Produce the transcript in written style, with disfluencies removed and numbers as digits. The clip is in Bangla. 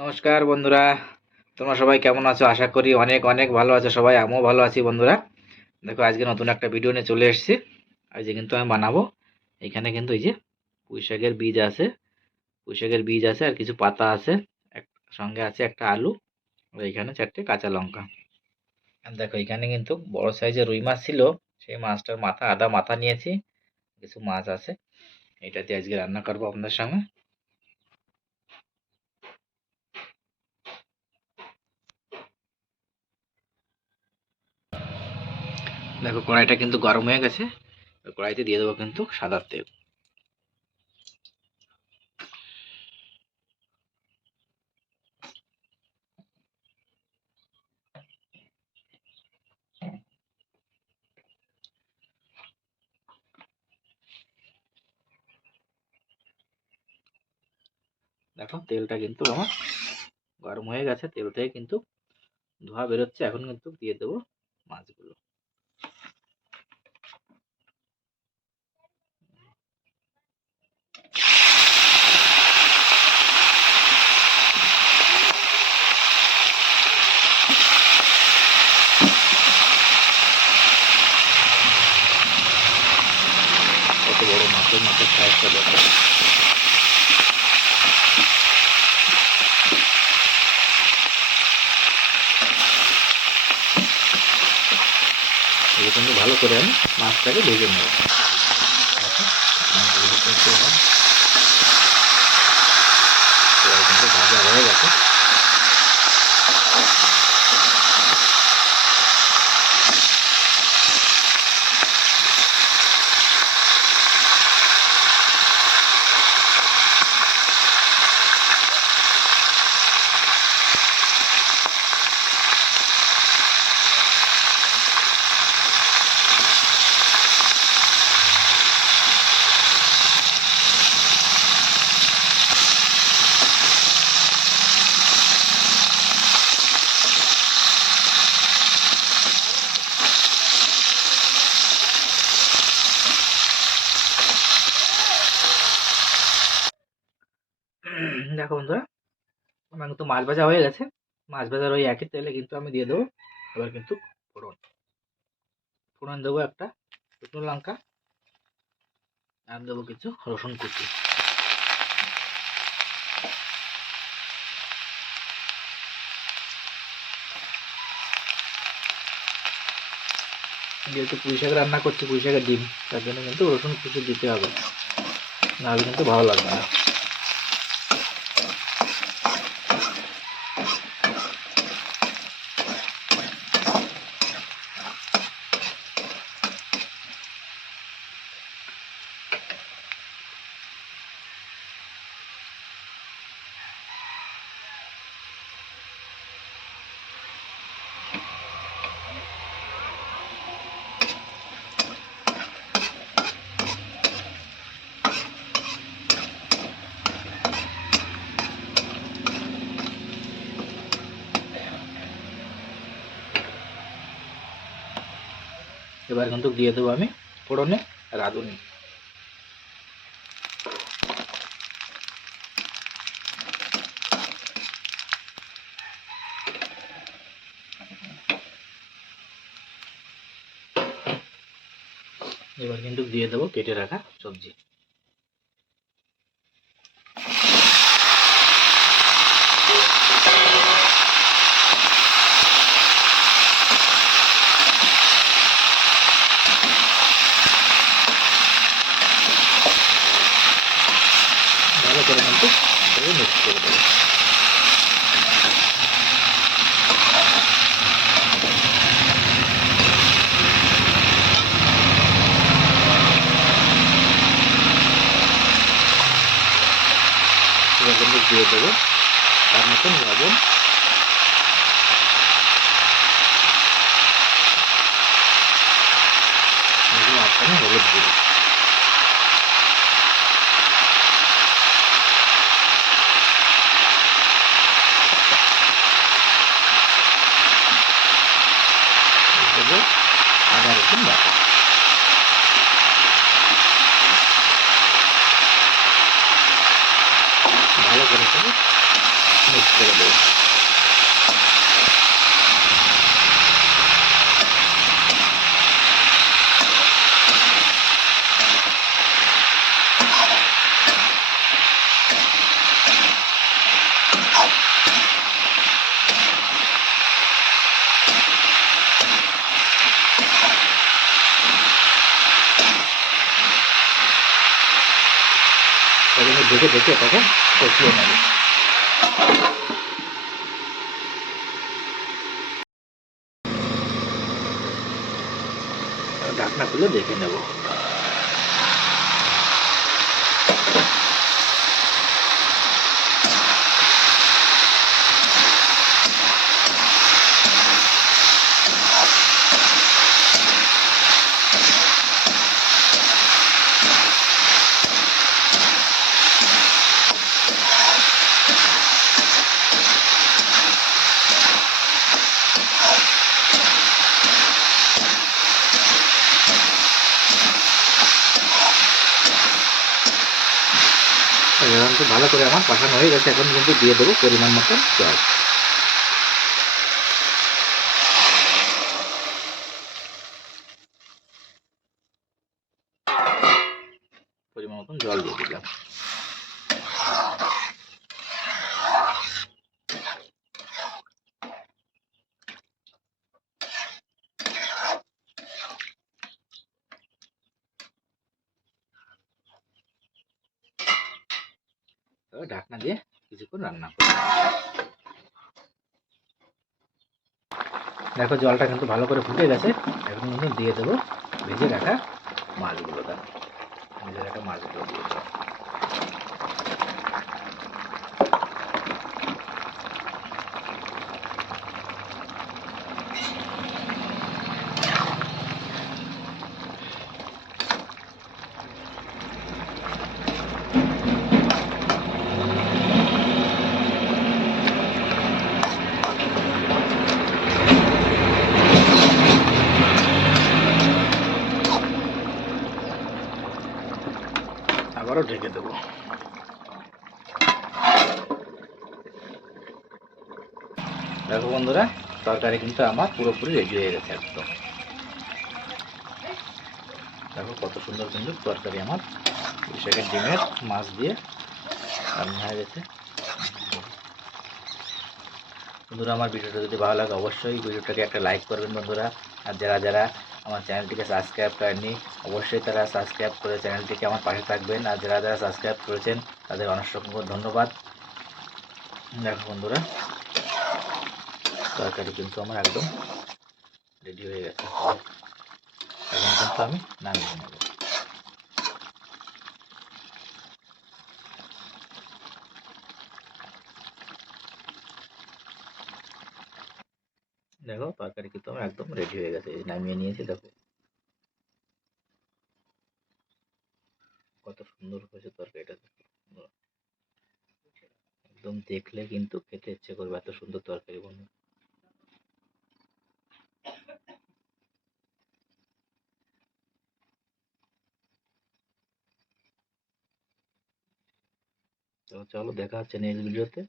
নমস্কার বন্ধুরা, তোমরা সবাই কেমন আছো? আশা করি অনেক অনেক ভালো আছো সবাই। আমিও ভালো আছি বন্ধুরা। দেখো আজকে নতুন একটা ভিডিও নিয়ে চলে এসেছি। আজকে কিন্তু আমি বানাবো, এখানে কিন্তু এই যে পুঁইশাকের বীজ আছে, পুঁইশাকের বীজ আছে আর কিছু পাতা আছে, এক সঙ্গে আছে একটা আলু, আর এখানে 4টে কাঁচা লঙ্কা। আর দেখো এখানে কিন্তু বড় সাইজের রুই মাছ ছিল, সেই মাছটার মাথা আধা মাথা নিয়েছি, কিছু মাছ আছে, এটা দিয়ে আজকে রান্না করবো আপনাদের সঙ্গে। দেখো কড়াইটা কিন্তু গরম হয়ে গেছে, কড়াইতে দিয়ে দেবো কিন্তু সাদা তেল। দেখো তেলটা কিন্তু আমার গরম হয়ে গেছে, তেল থেকে কিন্তু ধোঁয়া বেরোচ্ছে। এখন কিন্তু দিয়ে দেবো মাছগুলো। কত বড় মাছের সাইজটা দেখো। এটা কিন্তু ভালো করে আমি মাছটাকে ভেজে নেব। দেখো মাছগুলো কিন্তু আমার প্রায় কিন্তু ভাজা হয়ে গেছে। দেখো বন্ধুরা, আমার কিন্তু মাছ ভাজা হয়ে গেছে। মাছ ভাজার ওই একই তেলে কিন্তু আমি দিয়ে দেবো এবার কিন্তু ফোড়ন। ফোড়ন দেবো একটা শুকনো লঙ্কা, আর দেবো কিছু রসুন কুচি। যেহেতু পুঁইশাক রান্না করছি, পুঁইশাকের ডিম, তার জন্য কিন্তু রসুন কুচি দিতে হবে, নাহলে কিন্তু ভালো লাগবে না। এবার কিন্তু দিয়ে দেবো আমি ফোড়নে রাঁধুনি। এবার কিন্তু দিয়ে দেবো কেটে রাখা সবজি। ভালো করে কিন্তু মিক্স করে দেবো। এবার কিন্তু দিয়ে দেবো তার মতন লবণ, মাঝখানে হলুদ গুঁড়ো। দেবো আদা রসুন বাটা। ভালো করে মিক্স ছেড়ে দেবো। দেখে দেখে এটাকে কষিয়ে নেবে। ঢাকনা খুলে দেখে নেব। তো ভালো করে আমার কষানো হয়ে গেছে। এখন কিন্তু দিয়ে দেবো পরিমাণ মতো জল। পরিমাণ মতন জল দিয়ে দিলাম। ঢাকনা দিয়ে কিছুক্ষণ রান্না করব। দেখো জলটা কিন্তু ভালো করে ফুটে গেছে। এখন কিন্তু দিয়ে দেবো ভেজে রাখা মাছগুলো। ভেজে রাখা মাছগুলো দিয়ে দেবো। আবারও ঢেকে দেবো। দেখো বন্ধুরা, তরকারি কিন্তু আমার পুরোপুরি রেডি হয়ে গেছে একদম। দেখো কত সুন্দর কিন্তু তরকারি আমার পুঁইশাকের ডিমের মাছ দিয়ে রান্না হয়ে গেছে। বন্ধুরা, আমার ভিডিওটা যদি ভালো লাগে অবশ্যই ভিডিওটাকে একটা লাইক করবেন বন্ধুরা। আর যারা যারা আমার চ্যানেলটিকে সাবস্ক্রাইব করেননি অবশ্যই তারা সাবস্ক্রাইব করে চ্যানেলটিকে আমার পাশে থাকবেন। আর যারা যারা সাবস্ক্রাইব করেছেন তাদের অসংখ্য ধন্যবাদ। দেখো বন্ধুরা, তরকারি কিন্তু আমার একদম রেডি হয়ে গেছে। এখন কিন্তু আমি নামিয়ে নেব। দেখো তরকারি কিন্তু আমার একদম রেডি হয়ে গেছে, নামিয়ে নিয়েছি। দেখো কত সুন্দর হয়েছে তরকারিটা। একদম দেখলে কিন্তু খেতে ইচ্ছে করবে, এত সুন্দর তরকারি বন্ধু। তো চলো দেখা হচ্ছে নেক্সট ভিডিওতে।